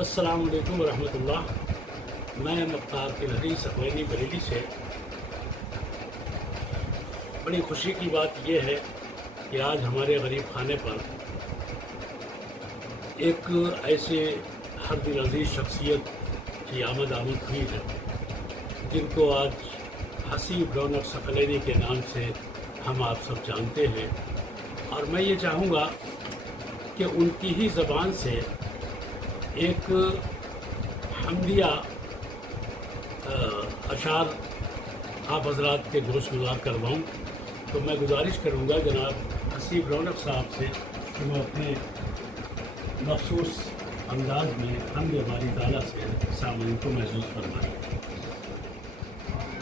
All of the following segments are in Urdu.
السلام علیکم ورحمۃ اللہ۔ میں مختار تلہری سخوینی بریلی سے۔ بڑی خوشی کی بات یہ ہے کہ آج ہمارے غریب خانے پر ایک ایسے ہر دل عزیز شخصیت کی آمد ہوئی ہے جن کو آج حسیب رونق ثقلینی کے نام سے ہم آپ سب جانتے ہیں، اور میں یہ چاہوں گا کہ ان کی ہی زبان سے ایک حمدیہ اشعار آپ حضرات کے گوش گزار کرواؤں، تو میں گزارش کروں گا جناب حسیب رونق صاحب سے کہ وہ اپنے مخصوص انداز میں حمد باری تعالیٰ سے سامعین کو محسوس فرمائیں۔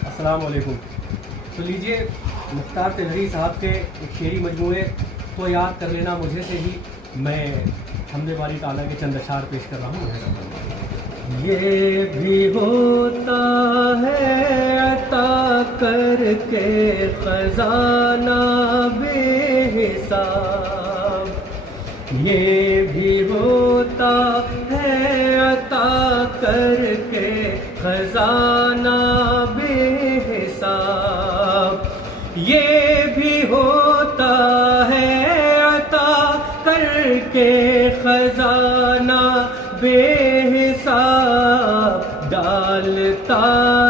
السلام علیکم۔ تو لیجئے مختار تلہری صاحب کے ایک شعری مجموعے کو یاد کر لینا مجھے سے ہی میں حمد باری تعالیٰ کے چند اشعار پیش کر رہا ہوں۔ یہ بھی ہوتا ہے عطا کر کے خزانہ بے حساب، یہ بھی ہوتا ہے عطا کر کے خزانہ بے حساب، یہ بھی ہوتا ہے عطا کر کے خزانہ بے حساب، ڈالتا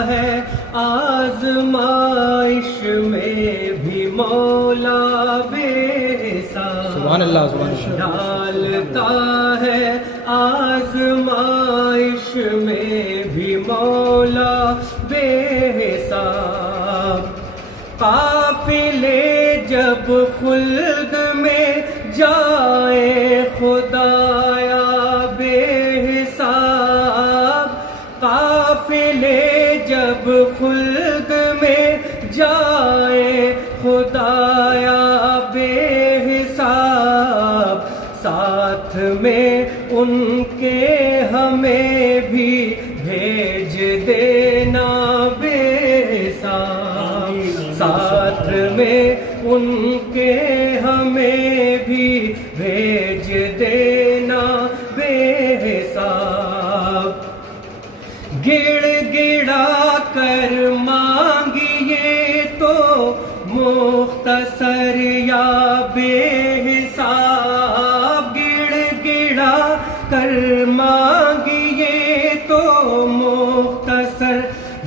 ہے آزمائش میں بھی مولا بے حساب، سبحان اللہ سبحان اللہ، ڈالتا ہے آزمائش میں بھی مولا بے حساب، قافلے جب خلد میں جائے خدایا بے حساب، قافلے جب خلد میں جائے خدایا بے حساب، ساتھ میں ان کے ہمیں بھی بھیج دینا بے حساب، ساتھ میں ان کے ہمیں بھی بھیج دینا بے حساب، گڑ گڑا کر مانگیے تو مختصر یا بے حساب، گڑ گڑا کر مانگیے تو مختصر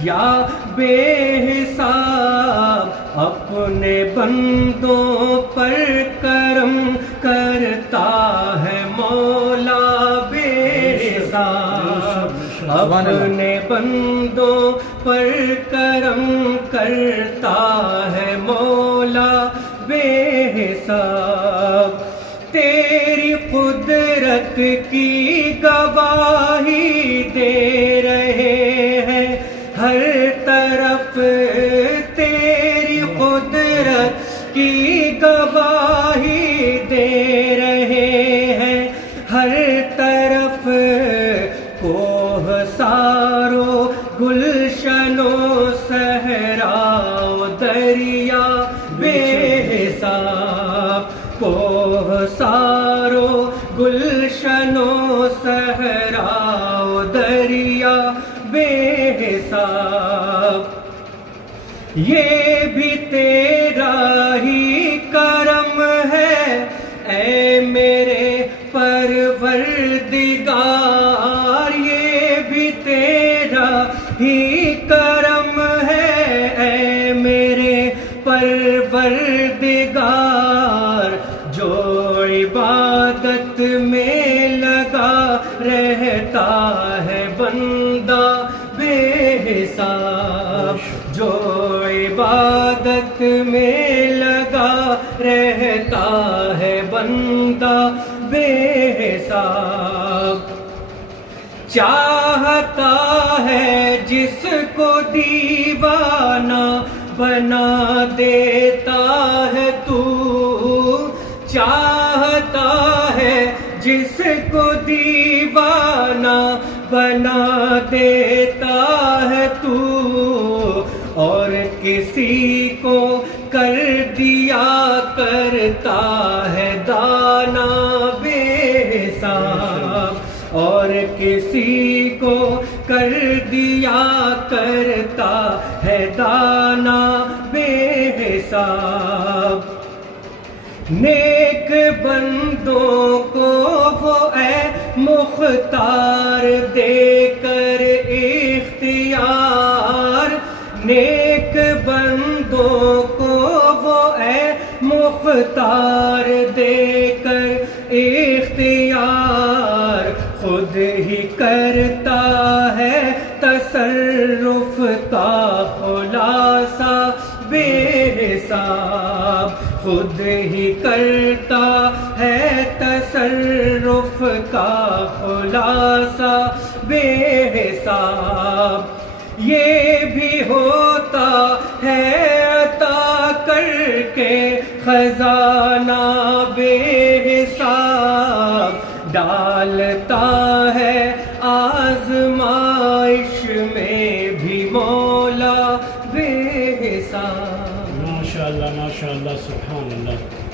یا بے حساب، اپنے بندوں پر کرم کرتا ہے مولا بے حساب، اپنے بندوں پر کرم کرتا ہے مولا بے حساب، تیری قدرت کی گواہی دے رہے ہیں ہر طرف، تیری قدرت کی گواہی دے رہے ہیں ہر طرف، کوہ سارو گلشن و صحرا و دریا بے حساب، کوہ سارو گلشن و صحرا و دریا بے حساب، یہ بھی تیرا ہی کرم ہے اے میرے پروردگار، یہ بھی تیرا ہی کرم ہے اے میرے پروردگار، جو عبادت میں لگا رہتا ہے بندہ بے حساب، جو عبادت میں لگا رہتا ہے بندہ بے حساب، چاہتا ہے جس کو دیوانہ بنا دیتا ہے تو، چاہتا ہے جس کو دیوانہ بنا دیتا ہے تو، اور کسی کو کر دیا کرتا ہے دانا بے حساب، اور اور کسی کو کر دیا کرتا ہے دانا بے حساب. نیک بندوں کو وہ اے مختار دے کر اختیار. نیک بندوں کو وہ اے مختار دے کر اختیار. خود ہی کرتا ہے تصرف کا خلاصہ بے حساب. خود ہی کرتا ہے تصرف کا خلاصہ بے حساب. یہ بھی ہوتا ہے عطا کر کے خزانہ بے حساب. ڈالتا ہے آزمائش میں بھی مولا بے حساب. ماشاء اللہ سبحان اللہ.